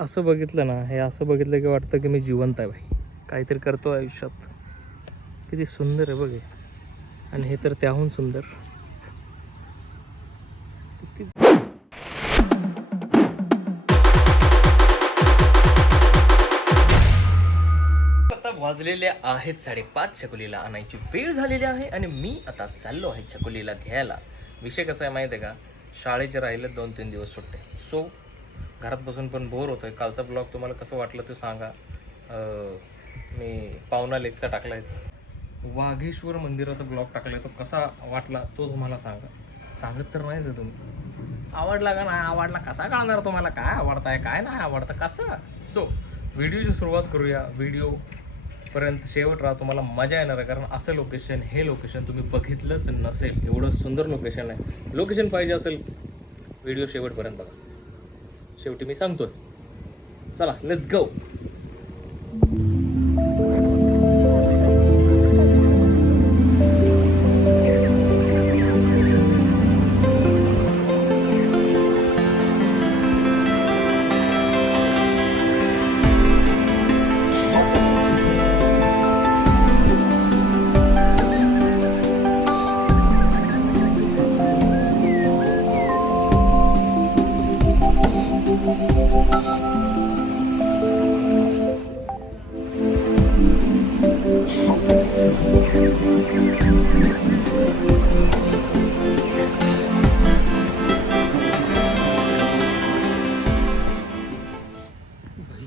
असं बघितलं ना, हे असं बघितलं की वाटतं की मी जिवंत आहे भाई, काहीतरी करतो आयुष्यात. किती सुंदर आहे बघे, आणि हे तर त्याहून सुंदर. किती आता वाजलेले आहेत 5:30. छकुलीला आणायची वेळ झालेली आहे आणि मी आता चाललो आहे छकुलीला घ्यायला. विषय कसा आहे माहिती आहे का, शाळेचे राहिले 2-3 दिवस सुट्टे. सो घरात बसून पण बोर होतोय. कालचा ब्लॉग तुम्हाला कसं वाटलं ते सांगा. मी पावना लेकचा टाकला आहे, वाघेश्वर मंदिराचा ब्लॉग टाकला आहे, तो कसा वाटला तो तुम्हाला सांगा. सांगत तर नाहीच आहे तुम्ही. आवडला का नाही आवडला कसा कळणार तुम्हाला, काय आवडतं आहे काय नाही आवडतं कसं. सो व्हिडिओची सुरुवात करूया. व्हिडिओ पर्यंत शेवट राहा, तुम्हाला मजा येणार आहे. कारण असं लोकेशन, हे लोकेशन तुम्ही बघितलंच नसेल. एवढं सुंदर लोकेशन आहे. लोकेशन पाहिजे असेल व्हिडिओ शेवटपर्यंत बघा. शेवटी मी सांगतोय, चला लेट्स गो.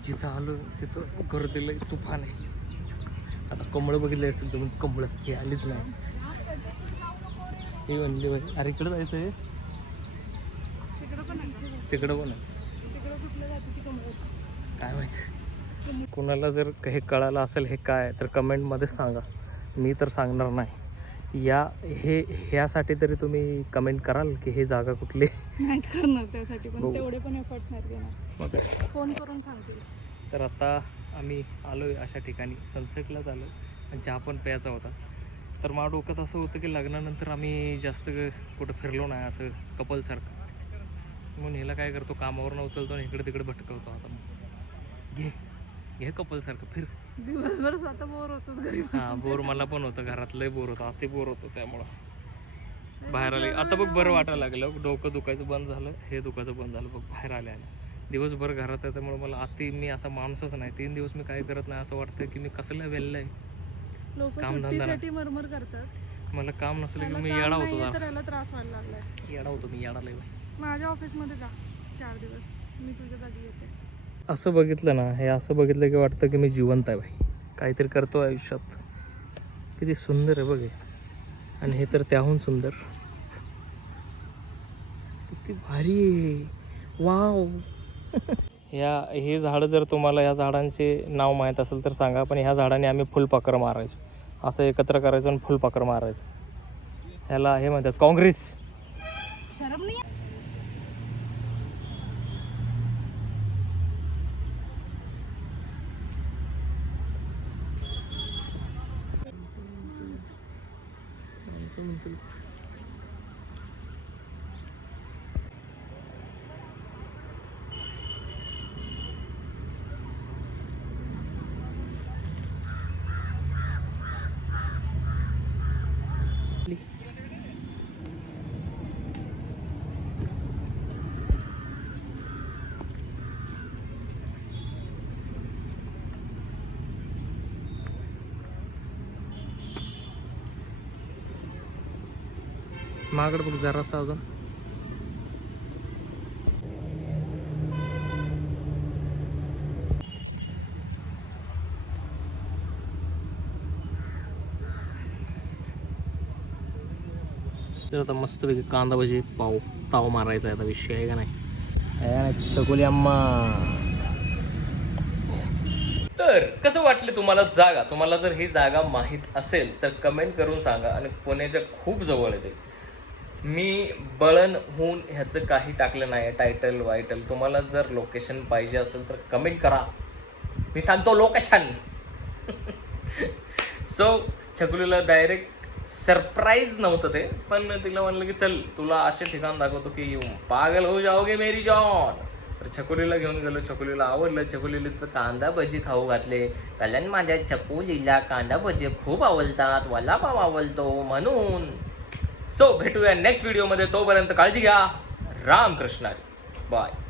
जिथं आलो तिथं गर्दीला तुफान आहे. आता कमळं बघितले असतील तुम्ही, कमळं हे आलीच नाही. हे म्हणले बाई, अरे इकडं जायचं आहे, तिकडं पण आहे. काय माहिती, कोणाला जर हे कळालं असेल हे काय, तर कमेंटमध्ये सांगा. मी तर सांगणार नाही. ह्यासाठी तरी तुम्ही कमेंट कराल की हे जागा कुठली नाही करणार त्यासाठी, पण तेवढे पण एफर्ट्स नाही घेणार. फोन करून सांगतील. तर आता आम्ही आलो आहे अशा ठिकाणी, सनसेटलाच आलो आणि चहा पण प्यायचा होता. तर माझ्या डोक्यात असं होतं की लग्नानंतर आम्ही जास्त कुठं फिरलो नाही असं कपलसारखं. म्हणून ह्याला काय करतो, कामावरून उचलतो आणि इकडे तिकडे भटकवतो. आता मग घे कपलसारखं फिर. दिवसभर स्वतः बोर होतोच घरी. हां, बोर मला पण होतं, घरातलंही बोर होतं, आता बोर होतं. त्यामुळं बाहेर आले. आता बघ बरं वाटायला लागलं, डोकं दुखायचं बंद झालं, हे दुखायचं बंद झालं बघ. बाहेर आले. दिवसभर घरात आहे त्यामुळे मला मी असा माणूसच नाही. 3 दिवस मी काय करत नाही, असं वाटतं की मी कसलं वेल्लं आहे. लोक सुट्टीसाठी मरमर करतात. मला काम नसलं की मी येडा होतो. त्याला त्रास व्हायला लागलाय. येडा होतो मी, येडा लय. माझ्या ऑफिसमध्ये जा 4 दिवस, मी तुझ्या जागी येते. असं बघितलं ना, हे असं बघितलं की वाटतं की मी जिवंत आहे भाई, काहीतरी करतो आयुष्यात. किती सुंदर आहे बघे, आणि हे तर त्याहून सुंदर. किती भारी आहे, वाव. हे झाडं, जर तुम्हाला ह्या झाडांचे नाव माहीत असेल तर सांगा. पण ह्या झाडाने आम्ही फुलपाखरं मारायचो, असं एकत्र करायचं आणि फुलपाखरं मारायचं. ह्याला हे म्हणतात काँग्रेस. शरम नाही. मागड बघ जरासा अजून. तर आता मस्तपैकी कांदा भजी ताव मारायचा आहे. आता विषय आहे का नाही. छकुली अम्मा. तर कसं वाटलं तुम्हाला जागा? तुम्हाला जर ही जागा माहीत असेल तर कमेंट करून सांगा. आणि पुण्याच्या खूप जवळ आहे ते. मी बळणहून ह्याचं काही टाकलं नाही टायटल वायटल. तुम्हाला जर लोकेशन पाहिजे असेल तर कमेंट करा, मी सांगतो लोकेशन. सो छकुलीला डायरेक्ट सरप्राईज नव्हतं ते, पण तिला म्हणलं की चल तुला असे ठिकाण दाखवतो की पागल हो जाओगे मेरी जान. तर छकुलीला घेऊन गेलो, छकुलीला आवडलं. छकुलीला तर कांदा भजी खाऊ घातले, कारण माझ्या छकुलीला कांदा भजी खूप आवडतात, वडापाव आवडतो म्हणून. सो भेटूया नेक्स्ट व्हिडिओमध्ये, तोपर्यंत काळजी घ्या. रामकृष्ण, बाय.